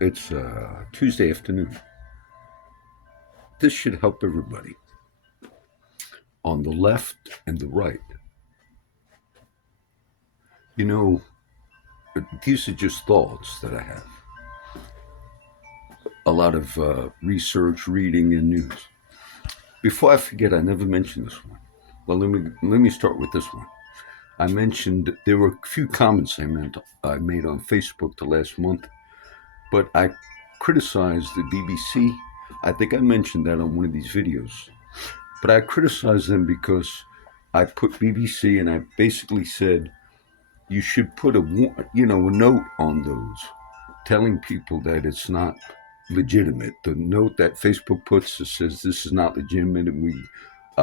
It's Tuesday afternoon. This should help everybody on the left and the right. You know, these are just thoughts that I have. A lot of research, reading, and news. Before I forget, I never mentioned this one. Well, let me start with this one. I mentioned there were a few comments I made on Facebook the last month, but I criticized the BBC. I think I mentioned that on one of these videos. But I criticized them because I put BBC and I basically said you should put a note on those telling people that it's not legitimate. The note that Facebook puts that says this is not legitimate, and we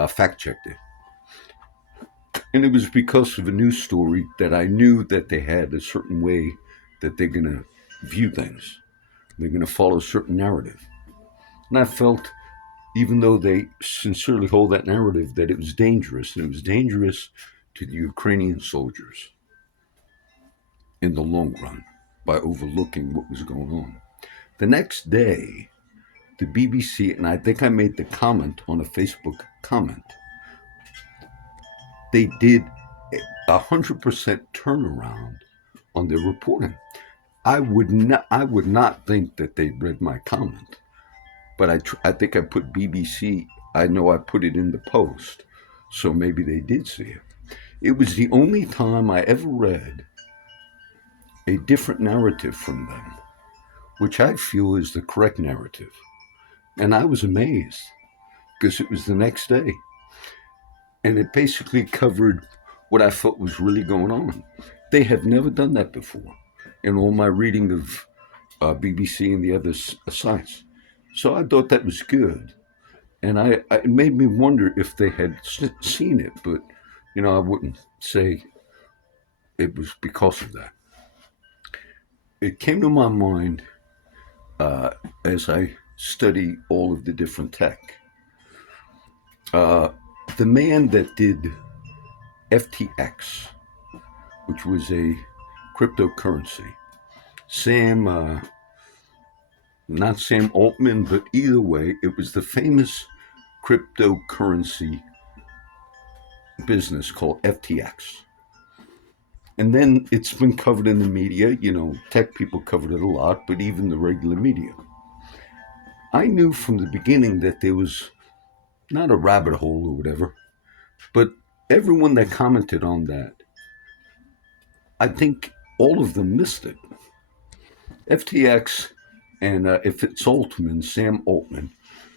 fact checked it. And it was because of a news story that I knew that they had a certain way that they're going to view things. They're going to follow a certain narrative. And I felt, even though they sincerely hold that narrative, that it was dangerous. And it was dangerous to the Ukrainian soldiers in the long run by overlooking what was going on. The next day, the BBC, and I think I made the comment on a Facebook comment, they did 100% turnaround on their reporting. I would not think that they read my comment, but I think I put BBC. I know I put it in the post, so maybe they did see it. It was the only time I ever read a different narrative from them, which I feel is the correct narrative. And I was amazed because it was the next day, and it basically covered what I felt was really going on. They have never done that before in all my reading of BBC and the other sites. So I thought that was good. And it made me wonder if they had seen it, but I wouldn't say it was because of that. It came to my mind as I study all of the different tech. Uh, the man that did FTX, which was a cryptocurrency, Sam, not Sam Altman, but either way, it was the famous cryptocurrency business called FTX. And then it's been covered in the media. Tech people covered it a lot, but even the regular media. I knew from the beginning that there was not a rabbit hole or whatever, but everyone that commented on that, I think all of them missed it. FTX, and if it's Altman, Sam Altman,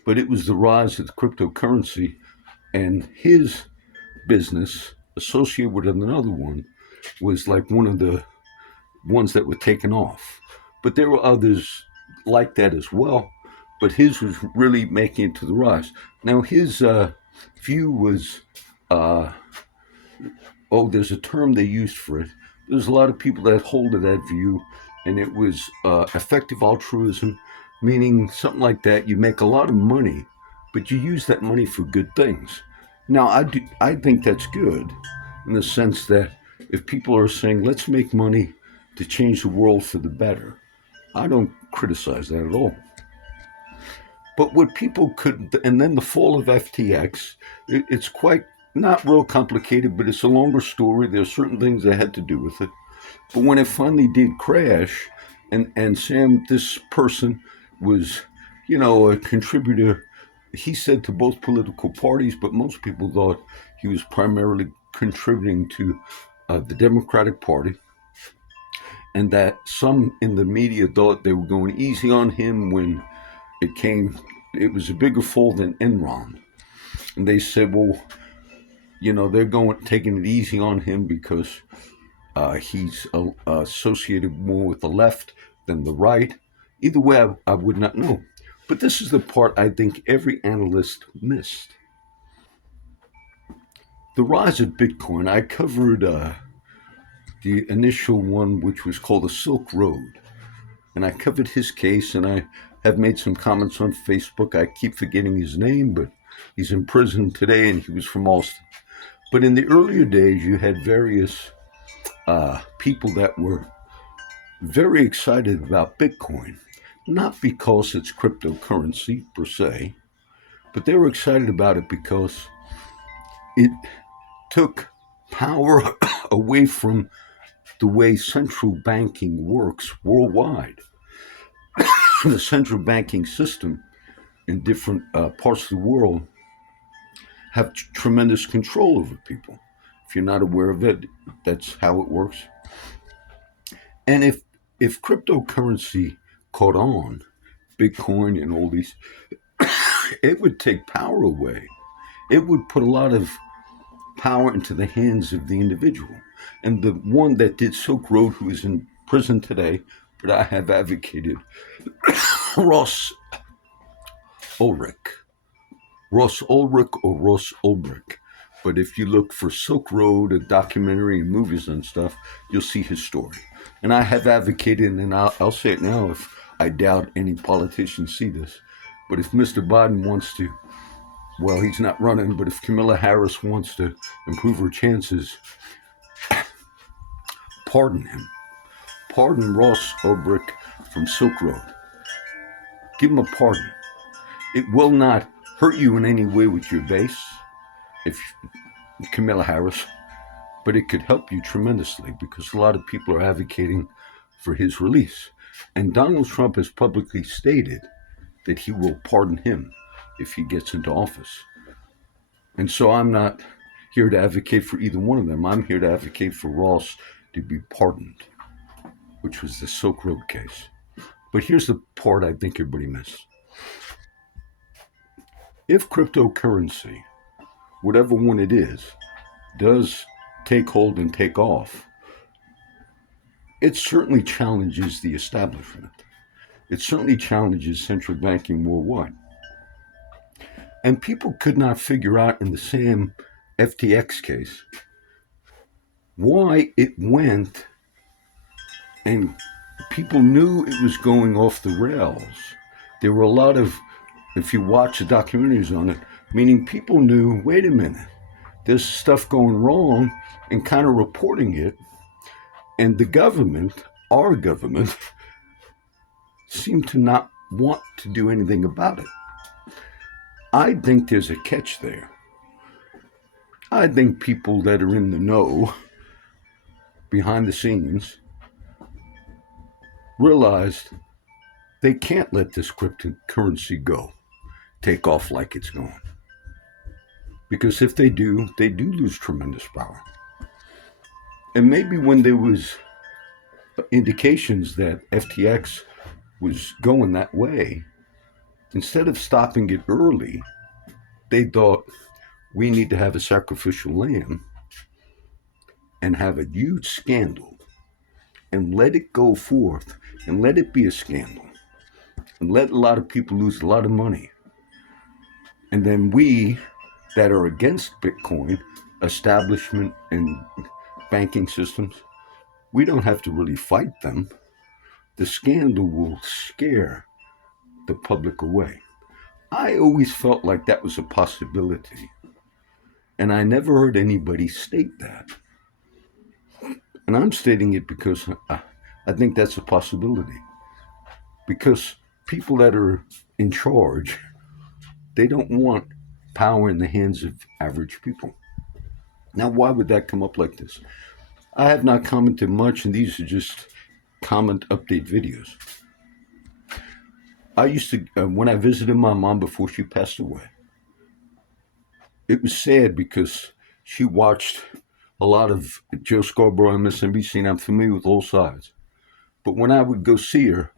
but it was the rise of the cryptocurrency and his business associated with another one was like one of the ones that were taken off. But there were others like that as well. But his was really making it to the rise. Now, his view was there's a term they used for it. There's a lot of people that hold to that view, and it was effective altruism, meaning something like that. You make a lot of money, but you use that money for good things. Now, I think that's good in the sense that if people are saying, let's make money to change the world for the better, I don't criticize that at all. But what people could, and then the fall of FTX, it's quite not real complicated, but it's a longer story. There's certain things that had to do with it. But when it finally did crash, and Sam, this person was, a contributor, he said to both political parties, but most people thought he was primarily contributing to the Democratic Party, and that some in the media thought they were going easy on him when it was a bigger fall than Enron. And they said, well, they're taking it easy on him because he's associated more with the left than the right. Either way, I would not know. But this is the part I think every analyst missed. The rise of Bitcoin, I covered the initial one, which was called the Silk Road. And I covered his case, and I have made some comments on Facebook. I keep forgetting his name, but he's in prison today, and he was from Austin. But in the earlier days, you had various people that were very excited about Bitcoin, not because it's cryptocurrency per se, but they were excited about it because it took power away from the way central banking works worldwide. The central banking system in different parts of the world have tremendous control over people. If you're not aware of it, that's how it works. And if cryptocurrency caught on, Bitcoin and all these, it would take power away. It would put a lot of power into the hands of the individual. And the one that did Silk Road, who is in prison today, but I have advocated, Ross Ulrich. Ross Ulrich or Ross Ulbricht. But if you look for Silk Road, a documentary and movies and stuff, you'll see his story. And I have advocated, and I'll say it now, if I doubt any politicians see this, but if Mr. Biden wants to, well, he's not running, but if Kamala Harris wants to improve her chances, pardon him. Pardon Ross Ulbricht from Silk Road. Give him a pardon. It will not hurt you in any way with your base, if Kamala Harris, but it could help you tremendously because a lot of people are advocating for his release. And Donald Trump has publicly stated that he will pardon him if he gets into office. And so I'm not here to advocate for either one of them. I'm here to advocate for Ross to be pardoned, which was the Silk Road case. But here's the part I think everybody missed. If cryptocurrency, whatever one it is, does take hold and take off, it certainly challenges the establishment. It certainly challenges central banking worldwide. And people could not figure out in the same FTX case why it went, and people knew it was going off the rails. There were a lot of, if you watch the documentaries on it, meaning people knew, wait a minute, there's stuff going wrong, and kind of reporting it. And the government, our government, seemed to not want to do anything about it. I think there's a catch there. I think people that are in the know, behind the scenes, realized they can't let this cryptocurrency go, take off like it's going. Because if they do lose tremendous power. And maybe when there was indications that FTX was going that way, instead of stopping it early, they thought we need to have a sacrificial lamb and have a huge scandal and let it go forth and let it be a scandal and let a lot of people lose a lot of money. And then we that are against Bitcoin, establishment and banking systems, we don't have to really fight them. The scandal will scare the public away. I always felt like that was a possibility. And I never heard anybody state that. And I'm stating it because I think that's a possibility. Because people that are in charge, they don't want power in the hands of average people. Now, why would that come up like this? I have not commented much, and these are just comment update videos. I used to, when I visited my mom before she passed away, it was sad because she watched a lot of Joe Scarborough on MSNBC, and I'm familiar with all sides. But when I would go see her,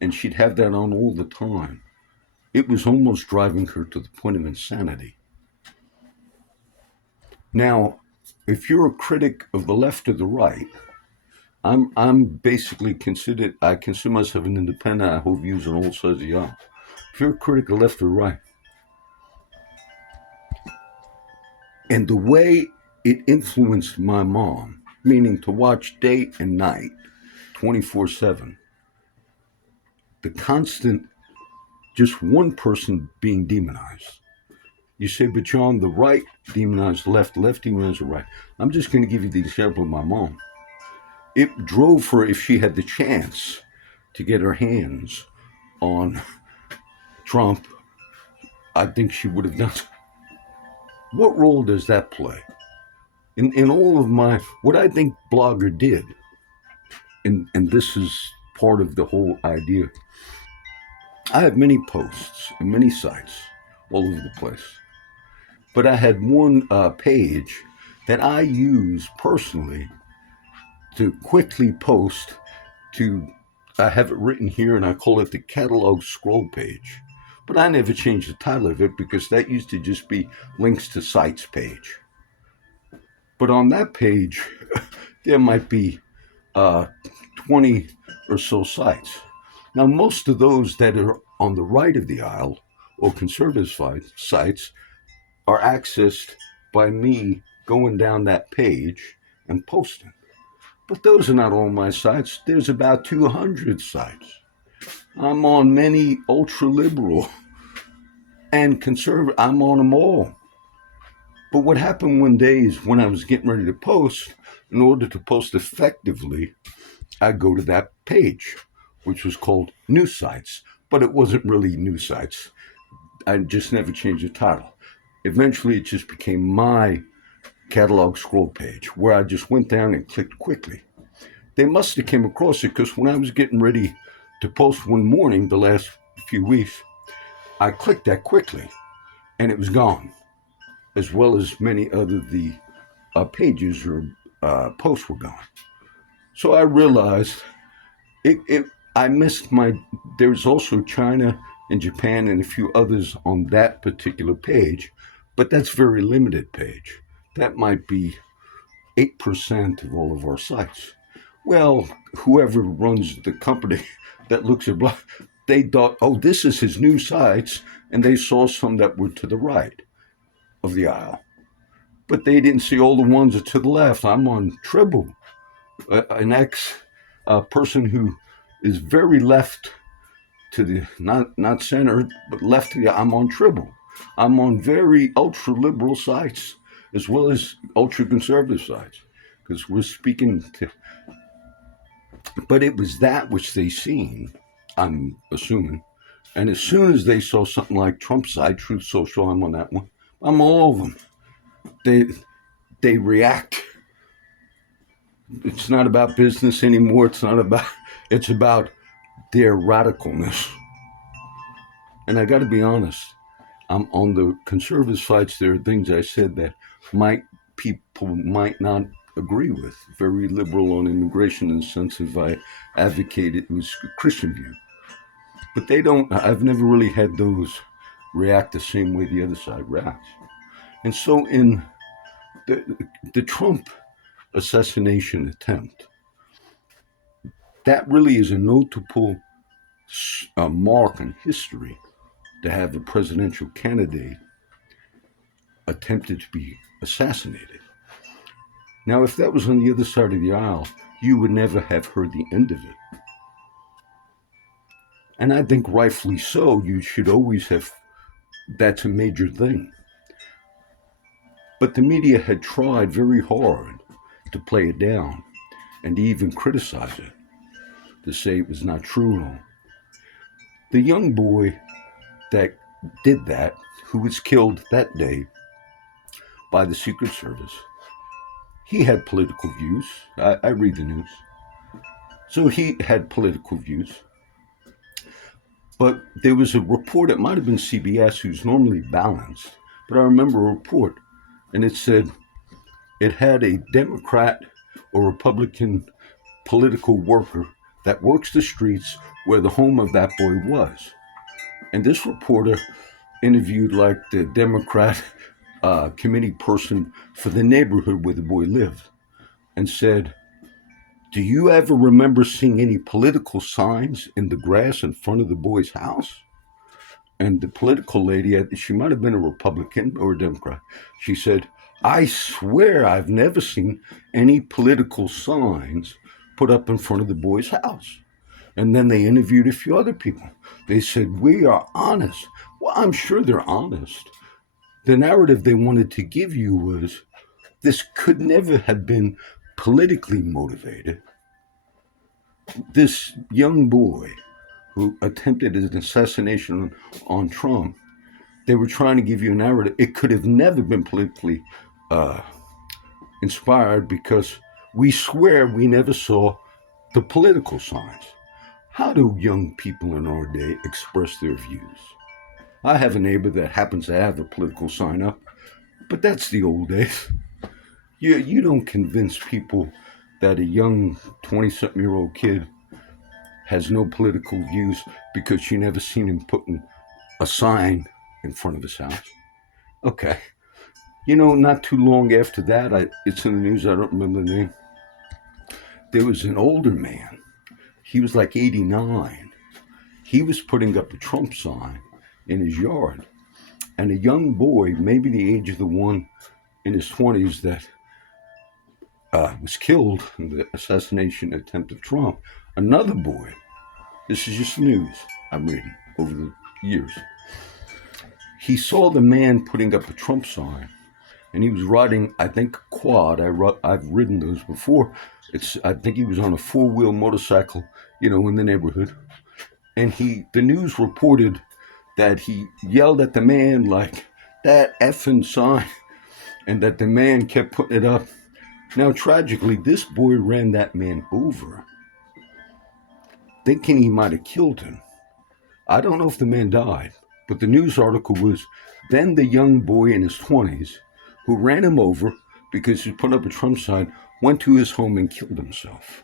and she'd have that on all the time, it was almost driving her to the point of insanity. Now, if you're a critic of the left or the right, I'm basically I consider myself an independent. I hold views on all sides of the aisle. If you're a critic of left or right, and the way it influenced my mom, meaning to watch day and night, 24/7, the constant, just one person being demonized. You say, but John, the right demonized the left demonized the right. I'm just going to give you the example of my mom. it drove her, if she had the chance to get her hands on Trump, I think she would have done. What role does that play in all of my what I think Blogger did? And this is part of the whole idea. I have many posts and many sites all over the place, but I had one page that I use personally to quickly post to. I have it written here, and I call it the catalog scroll page. But I never changed the title of it because that used to just be links to sites page. But on that page, there might be 20 or so sites. Now, most of those that are on the right of the aisle or conservative sites are accessed by me going down that page and posting. But those are not all my sites. There's about 200 sites. I'm on many ultra liberal and conservative. I'm on them all. But what happened one day is when I was getting ready to post, in order to post effectively, I go to that page, which was called News Sites. But it wasn't really News Sites. I just never changed the title. Eventually, it just became my catalog scroll page, where I just went down and clicked quickly. They must have came across it because when I was getting ready to post one morning the last few weeks, I clicked that quickly, and it was gone, as well as many other the pages or posts were gone. So I realized I missed my. There's also China and Japan and a few others on that particular page, but that's very limited page. That might be 8% of all of our sites. Well, whoever runs the company that looks at blog, they thought, oh, this is his new sites, and they saw some that were to the right of the aisle. But they didn't see all the ones to the left. I'm on Tribble, an ex person who is very left to the, not center, but left to the, I'm on Tribble. I'm on very ultra liberal sites as well as ultra conservative sites because we're speaking to. But it was that which they seen, I'm assuming. And as soon as they saw something like Trump's side, Truth Social, I'm on that one. I'm all of them. They react. It's not about business anymore. It's about their radicalness. And I got to be honest, I'm on the conservative sides. There are things I said that people might not agree with. Very liberal on immigration in the sense if I advocated it was a Christian view. But they don't. I've never really had those react the same way the other side reacts. And so in the Trump assassination attempt, that really is a notable mark in history to have a presidential candidate attempted to be assassinated. Now, if that was on the other side of the aisle, you would never have heard the end of it. And I think rightfully so, you should always have, that's a major thing. But the media had tried very hard to play it down and to even criticize it, to say it was not true and all. The young boy that did that, who was killed that day by the Secret Service, he had political views. I read the news. So he had political views. But there was a report, it might have been CBS, who's normally balanced, but I remember a report, and it said it had a Democrat or Republican political worker that works the streets where the home of that boy was. And this reporter interviewed like the Democrat committee person for the neighborhood where the boy lived and said, do you ever remember seeing any political signs in the grass in front of the boy's house? And the political lady, she might have been a Republican or a Democrat, she said, I swear I've never seen any political signs put up in front of the boy's house. And then they interviewed a few other people. They said, we are honest. Well, I'm sure they're honest. The narrative they wanted to give you was this could never have been politically motivated. this young boy who attempted an assassination on Trump, they were trying to give you a narrative. It could have never been politically uh, inspired because we swear we never saw the political signs. How do young people in our day express their views? I have a neighbor that happens to have a political sign up, but that's the old days. You don't convince people that a young 20-something-year-old kid has no political views because you never seen him putting a sign in front of his house. Okay. Not too long after that, it's in the news, I don't remember the name. There was an older man. He was like 89. He was putting up a Trump sign in his yard. And a young boy, maybe the age of the one in his 20s that was killed in the assassination attempt of Trump, another boy, this is just news I'm reading over the years, he saw the man putting up a Trump sign, and he was riding, I think, a quad. I've ridden those before. I think he was on a four-wheel motorcycle, in the neighborhood. And the news reported that he yelled at the man like, "That effing sign," and that the man kept putting it up. Now, tragically, this boy ran that man over, thinking he might have killed him. I don't know if the man died, but the news article was, then the young boy in his 20s who ran him over because he put up a Trump sign went to his home and killed himself.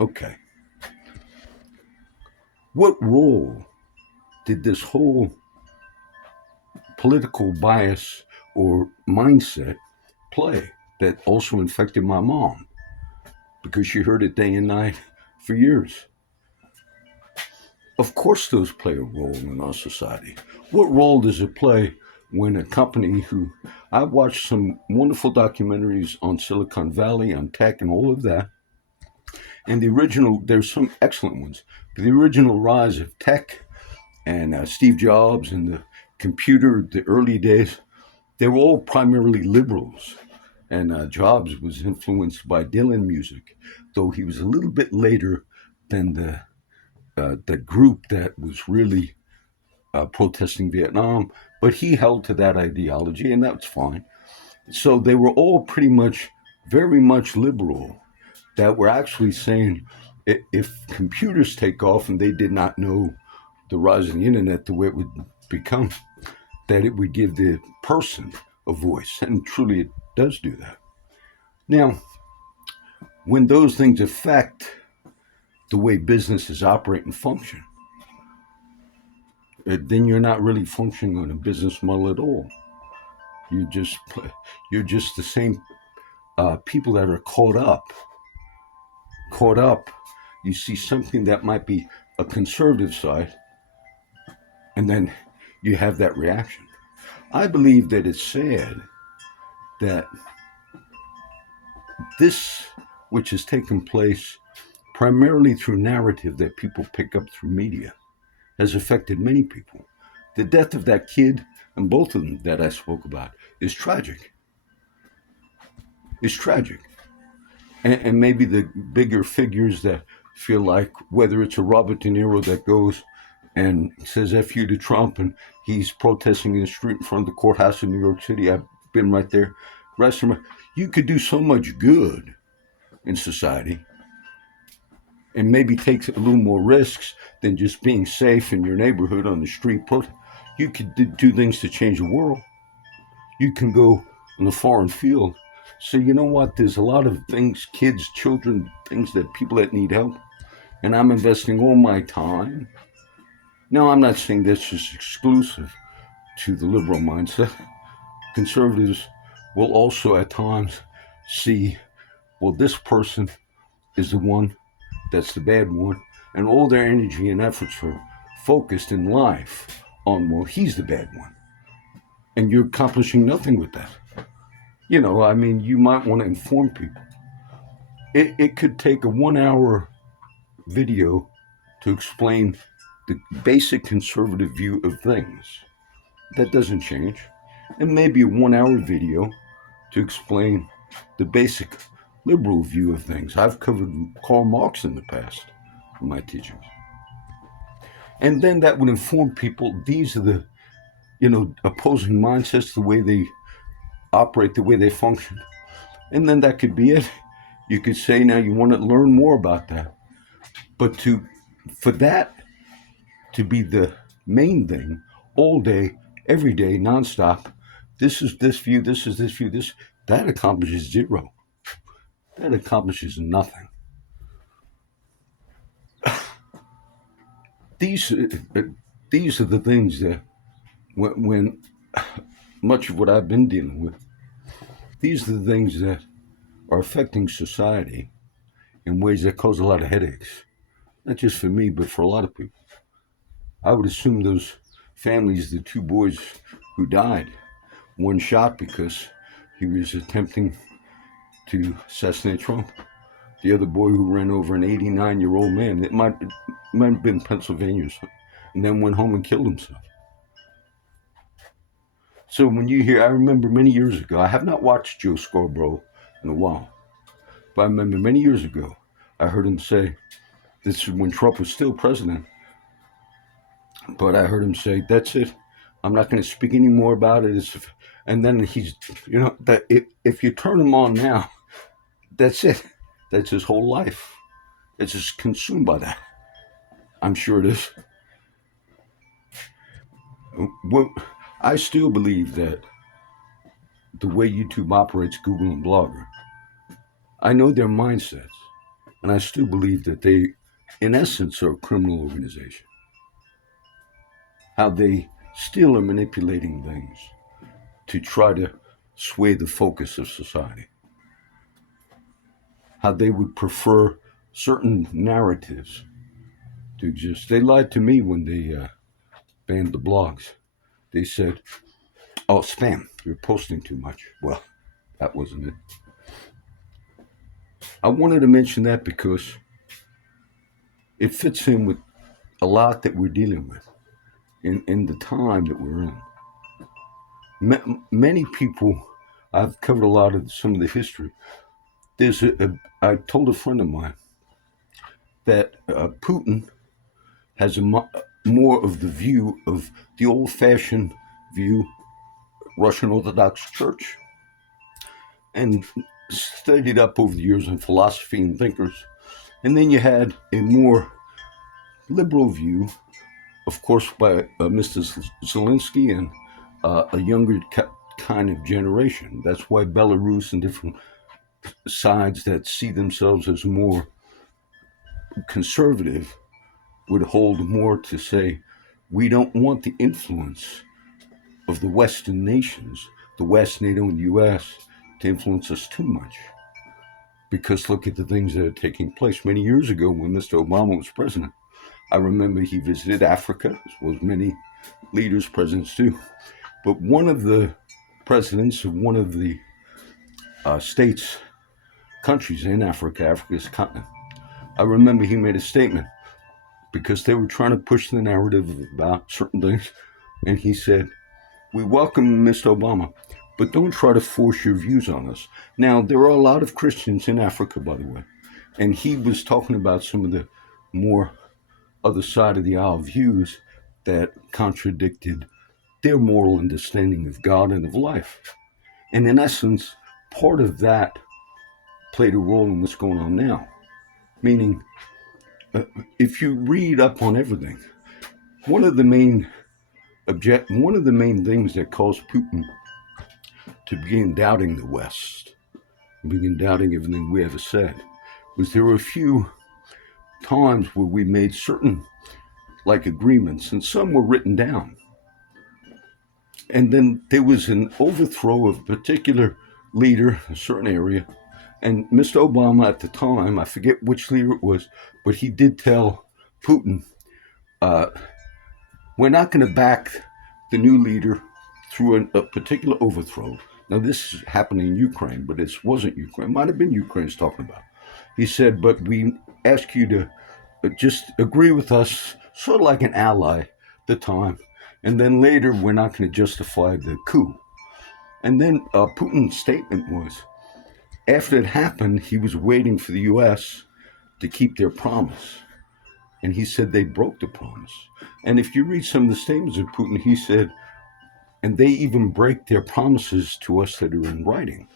Okay. What role did this whole political bias or mindset play that also infected my mom? Because she heard it day and night for years. Of course those play a role in our society. What role does it play when a company I've watched some wonderful documentaries on Silicon Valley, on tech and all of that. And there's some excellent ones, but the original rise of tech and Steve Jobs and the computer, the early days, they were all primarily liberals. And Jobs was influenced by Dylan music, though he was a little bit later than the group that was really protesting Vietnam, but he held to that ideology, and that's fine. So they were all pretty much, very much liberal, that were actually saying if computers take off, and they did not know the rise of the internet the way it would become, that it would give the person a voice, and truly it does do that. Now, when those things affect the way businesses operate and function, then you're not really functioning on a business model at all. You're just the same people that are caught up. You see something that might be a conservative side, and then you have that reaction. I believe that it's sad that this, which has taken place primarily through narrative that people pick up through media, has affected many people. The death of that kid, and both of them that I spoke about, is tragic. It's tragic. And maybe the bigger figures that feel like, whether it's a Robert De Niro that goes and says F you to Trump, and he's protesting in the street in front of the courthouse in New York City. I've been right there. Restaurant. You could do so much good in society and maybe take a little more risks than just being safe in your neighborhood on the street. You could do things to change the world. You can go in the foreign field. So you know what? There's a lot of things, kids, children, things that people that need help. And I'm investing all my time. Now, I'm not saying this is exclusive to the liberal mindset. Conservatives will also at times see, well, this person is the one that's the bad one, and all their energy and efforts are focused in life on, well, he's the bad one. And you're accomplishing nothing with that. You might want to inform people. It could take a 1-hour video to explain the basic conservative view of things. That doesn't change. And maybe a 1-hour video to explain the basic liberal view of things. I've covered Karl Marx in the past in my teachings. And then that would inform people, these are the, opposing mindsets, the way they operate, the way they function. And then that could be it. You could say, now you want to learn more about that. But for that to be the main thing, all day, every day, nonstop, this is this view, this is this view, that accomplishes zero. That accomplishes nothing. These are the things that, when much of what I've been dealing with, these are the things that are affecting society in ways that cause a lot of headaches. Not just for me, but for a lot of people. I would assume those families, the two boys who died, one shot because he was attempting to assassinate Trump. The other boy who ran over an 89-year-old man, it might have been Pennsylvania or something, and then went home and killed himself. So when you hear, I remember many years ago, I have not watched Joe Scarborough in a while, but I remember many years ago, I heard him say, this is when Trump was still president, but I heard him say, that's it. I'm not going to speak any more about it. And then he's, that if you turn him on now, that's it. That's his whole life. It's just consumed by that. I'm sure it is. Well, I still believe that the way YouTube operates, Google and Blogger, I know their mindsets, and I still believe that they, in essence, are a criminal organization. How they still are manipulating things to try to sway the focus of society. How they would prefer certain narratives to exist. They lied to me when they banned the blogs. They said, oh, spam, you're posting too much. Well, that wasn't it. I wanted to mention that because it fits in with a lot that we're dealing with in the time that we're in. Many people, I've covered a lot of some of the history. I told a friend of mine that Putin has more of the view of the old-fashioned view, Russian Orthodox Church, and studied up over the years on philosophy and thinkers. And then you had a more liberal view, of course, by Mr. Zelensky and a younger kind of generation. That's why Belarus and different sides that see themselves as more conservative would hold more to say, we don't want the influence of the Western nations, the West, NATO, and the US, to influence us too much. Because look at the things that are taking place. Many years ago, when Mr. Obama was president, I remember he visited Africa, as well as many leaders, presidents do. But one of the presidents of one of the states, countries in Africa, Africa's continent, I remember he made a statement because they were trying to push the narrative about certain things. And he said, we welcome Mr. Obama, but don't try to force your views on us. Now, there are a lot of Christians in Africa, by the way. And he was talking about some of the more other side of the aisle views that contradicted their moral understanding of God and of life. And in essence, part of that played a role in what's going on now. Meaning, if you read up on everything, one of the main things that caused Putin to begin doubting the West, begin doubting everything we ever said, was there were a few times where we made certain agreements, and some were written down. And then there was an overthrow of a particular leader, a certain area, and Mr. Obama at the time, I forget which leader it was, but he did tell Putin, we're not going to back the new leader through a particular overthrow. Now, this happened in Ukraine, but it wasn't Ukraine. It might have been Ukraine he's talking about. He said, but we ask you to just agree with us, sort of like an ally at the time. And then later, we're not going to justify the coup. And then Putin's statement was, After it happened, he was waiting for the U.S. to keep their promise. And he said they broke the promise. And if you read some of the statements of Putin, he said, and they even break their promises to us that are in writing.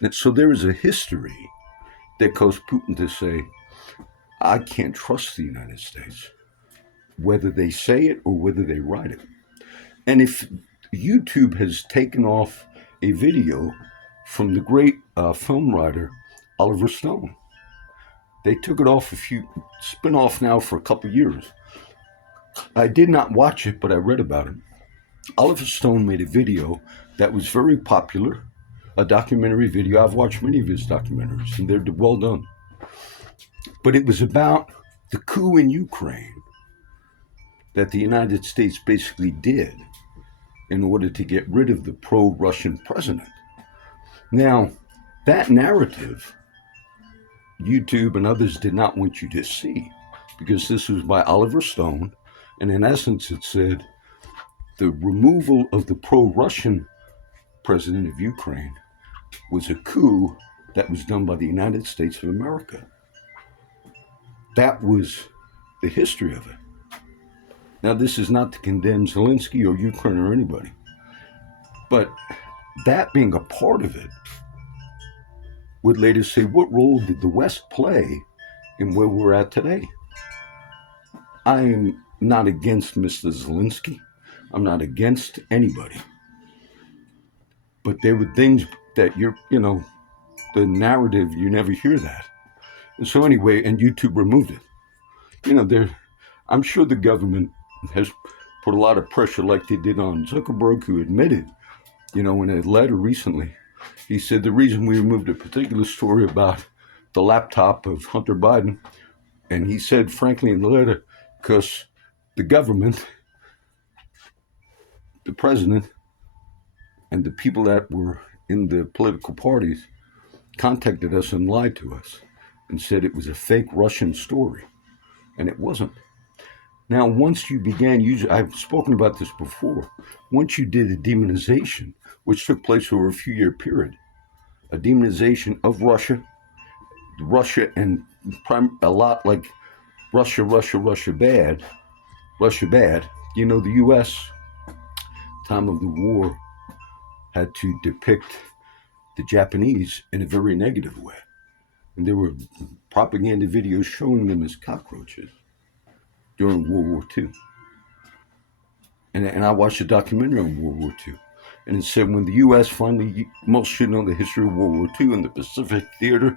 And so there is a history that caused Putin to say, I can't trust the United States, whether they say it or whether they write it. And if YouTube has taken off a video from the great film writer Oliver Stone, they took it off it's been off now for a couple of years. I did not watch it, but I read about it. Oliver Stone made a video that was very popular, a documentary video. I've watched many of his documentaries, and they're well done. But it was about the coup in Ukraine that the United States basically did in order to get rid of the pro-Russian president. Now, that narrative, YouTube and others did not want you to see, because this was by Oliver Stone, and in essence it said the removal of the pro-Russian president of Ukraine was a coup that was done by the United States of America. That was the history of it. Now, this is not to condemn Zelensky or Ukraine or anybody, but that being a part of it would later say, what role did the West play in where we're at today? I am not against Mr. Zelensky. I'm not against anybody. But there were things that the narrative, you never hear that. And so anyway, and YouTube removed it. I'm sure the government has put a lot of pressure like they did on Zuckerberg, who admitted, in a letter recently, he said the reason we removed a particular story about the laptop of Hunter Biden, and he said, frankly, in the letter, because the government, the president, and the people that were in the political parties contacted us and lied to us and said it was a fake Russian story, and it wasn't. Now, once you began using, I've spoken about this before, once you did a demonization, which took place over a few-year period, a demonization of Russia and a lot like Russia bad. The U.S., time of the war, had to depict the Japanese in a very negative way. And there were propaganda videos showing them as cockroaches during World War II. And I watched a documentary on World War II. And it said when the U.S. finally, most should know the history of World War II and the Pacific Theater,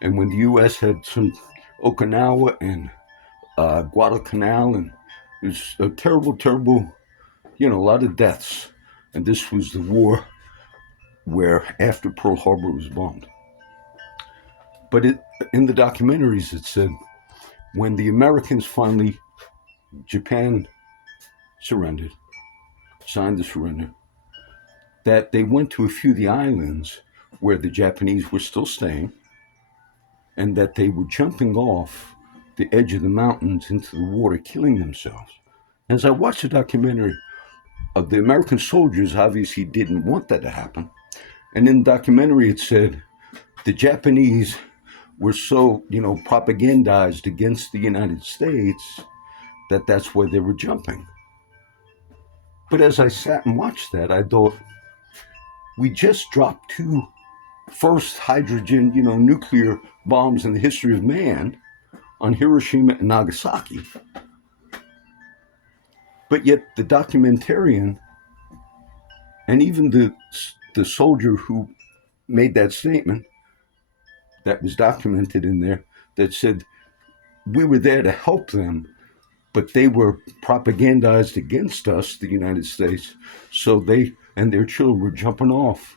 and when the U.S. had some Okinawa and Guadalcanal, and it was a terrible, a lot of deaths. And this was the war where after Pearl Harbor was bombed. But in the documentaries, it said when the Americans finally, Japan surrendered, signed the surrender, that they went to a few of the islands where the Japanese were still staying, and that they were jumping off the edge of the mountains into the water, killing themselves. As I watched the documentary, the American soldiers obviously didn't want that to happen. And in the documentary, it said the Japanese were so, propagandized against the United States that that's where they were jumping. But as I sat and watched that, I thought, we just dropped two first hydrogen, nuclear bombs in the history of man on Hiroshima and Nagasaki. But yet the documentarian and even the soldier who made that statement that was documented in there that said we were there to help them, but they were propagandized against us, the United States, so they and their children were jumping off.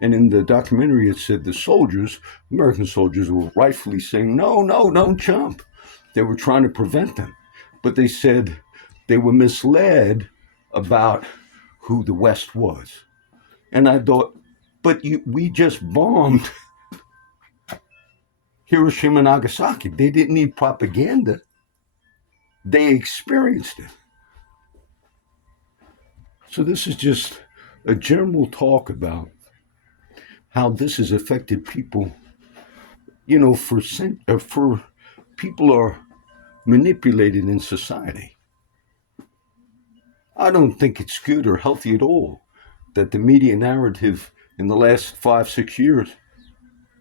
And in the documentary, it said the soldiers, American soldiers, were rightfully saying, no, don't jump. They were trying to prevent them. But they said they were misled about who the West was. And I thought, but we just bombed Hiroshima and Nagasaki. They didn't need propaganda. They experienced it. So this is just a general talk about how this has affected people. You know, for people are manipulated in society. I don't think it's good or healthy at all that the media narrative in the last 5, 6 years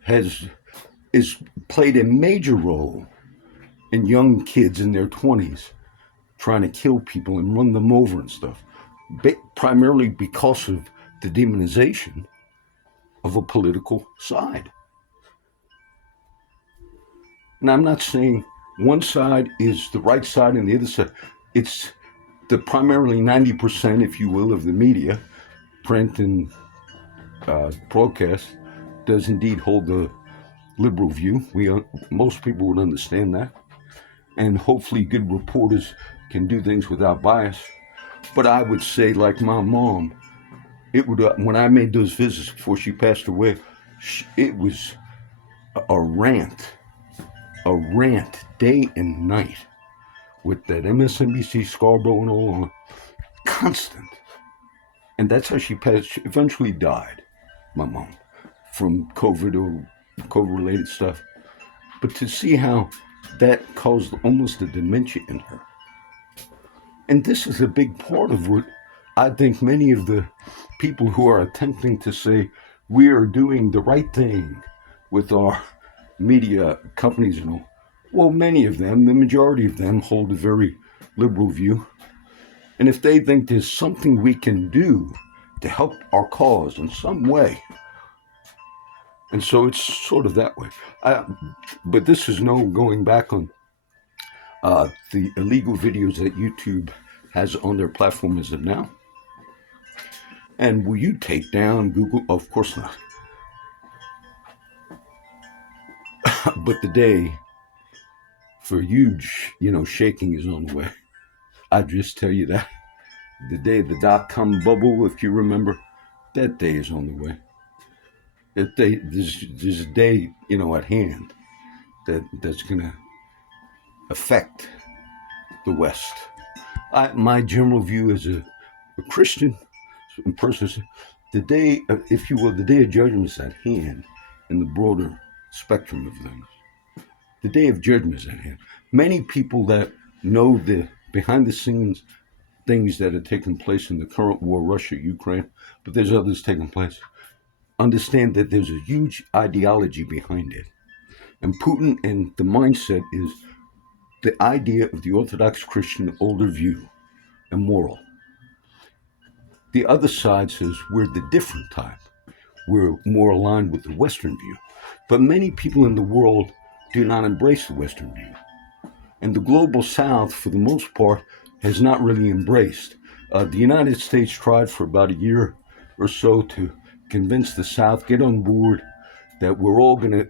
has is played a major role in young kids in their 20s trying to kill people and run them over and stuff, primarily because of the demonization of a political side. And I'm not saying one side is the right side and the other side. It's the primarily 90%, if you will, of the media, print and broadcast, does indeed hold the liberal view. Most people would understand that. And hopefully good reporters can do things without bias. But I would say, like my mom, it would when I made those visits before she passed away, it was a rant day and night with that MSNBC Scarborough and all on, constant. And that's how she passed. She eventually died, my mom, from COVID or COVID-related stuff. But to see how that caused almost a dementia in her. And this is a big part of what I think many of the people who are attempting to say we are doing the right thing with our media companies and all. Well, many of them, the majority of them, hold a very liberal view. And if they think there's something we can do to help our cause in some way, and so it's sort of that way. But this is no going back on the illegal videos that YouTube has on their platform as of now. And will you take down Google? Of course not. But the day for huge, shaking is on the way. I just tell you that. The day of the dot-com bubble, if you remember, that day is on the way. There's a day, at hand that's going to affect the West. My general view as a Christian person, the day, if you will, the day of judgment is at hand in the broader spectrum of things. The day of judgment is at hand. Many people that know the behind-the-scenes things that are taking place in the current war, Russia, Ukraine, but there's others taking place, understand that there's a huge ideology behind it. And Putin and the mindset is the idea of the Orthodox Christian older view and moral. The other side says we're the different type. We're more aligned with the Western view. But many people in the world do not embrace the Western view. And the global South, for the most part, has not really embraced. The United States tried for about a year or so to convince the South, get on board, that we're all going to,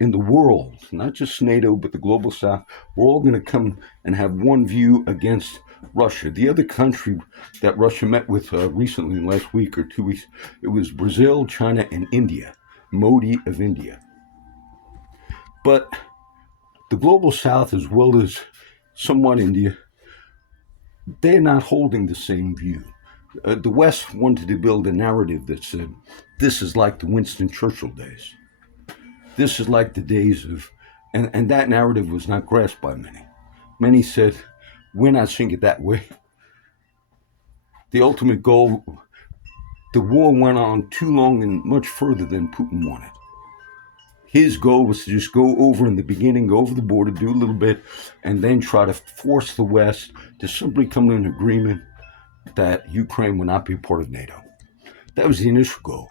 in the world, not just NATO, but the global South, we're all going to come and have one view against Russia. The other country that Russia met with recently, last week or 2 weeks, it was Brazil, China, and India, Modi of India. But the global South, as well as somewhat India, they're not holding the same view. The West wanted to build a narrative that said, this is like the Winston Churchill days. This is like the days of, and that narrative was not grasped by many. Many said, we're not seeing it that way. The ultimate goal, the war went on too long and much further than Putin wanted. His goal was to just go over in the beginning, go over the border, do a little bit, and then try to force the West to simply come to an agreement that Ukraine would not be part of NATO. That was the initial goal.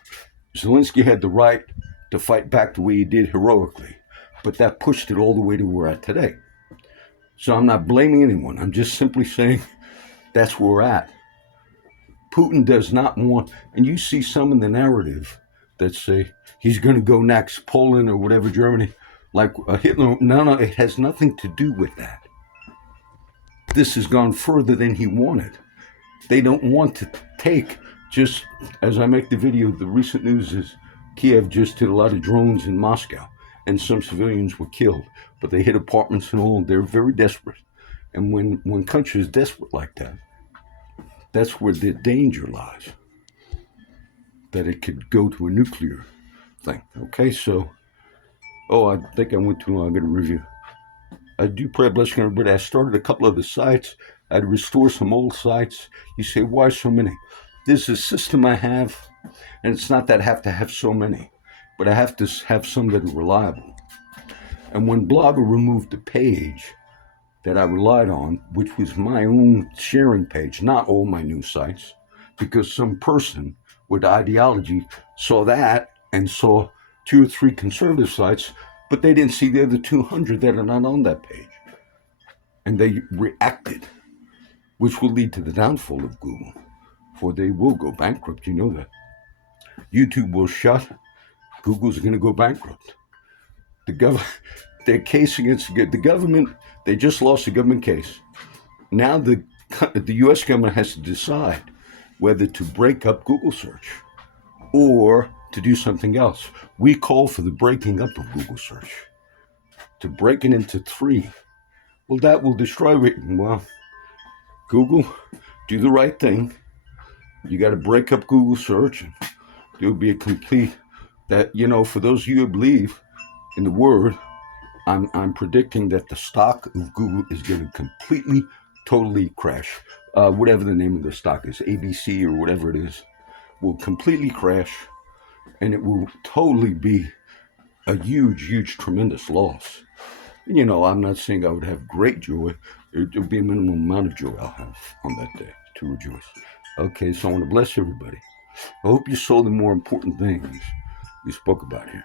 Zelensky had the right to fight back the way he did heroically, but that pushed it all the way to where we're at today. So I'm not blaming anyone. I'm just simply saying that's where we're at. Putin does not want, and you see some in the narrative that say he's going to go next, Poland or whatever, Germany, like Hitler. No, it has nothing to do with that. This has gone further than he wanted. They don't want to take, just as I make the video, the recent news is Kiev just hit a lot of drones in Moscow and some civilians were killed, but they hit apartments and all. They're very desperate. And when countries are desperate like that, that's where the danger lies, that it could go to a nuclear thing. Okay, so, oh, I think I went too long. I'm going to review. I do pray a blessing on everybody. I started a couple of the sites. I had to restore some old sites. You say, why so many? This is a system I have, and it's not that I have to have so many, but I have to have some that are reliable. And when Blogger removed the page that I relied on, which was my own sharing page, not all my new sites, because some person with ideology saw that and saw 2 or 3 conservative sites, but they didn't see the other 200 that are not on that page. And they reacted, which will lead to the downfall of Google, for they will go bankrupt. You know that. YouTube will shut. Google's going to go bankrupt. Their case against the government, they just lost a government case. Now the U.S. government has to decide whether to break up Google search or to do something else. We call for the breaking up of Google search, to break it into 3. Well, that will destroy it. Well, Google, do the right thing. You got to break up Google search. And there'll be a complete, that, for those of you who believe in the word, I'm predicting that the stock of Google is going to completely, totally crash. Whatever the name of the stock is, ABC or whatever it is, will completely crash, and it will totally be a huge, huge, tremendous loss. I'm not saying I would have great joy. It'll be a minimum amount of joy I'll have on that day to rejoice. Okay, so I want to bless everybody. I hope you saw the more important things we spoke about here.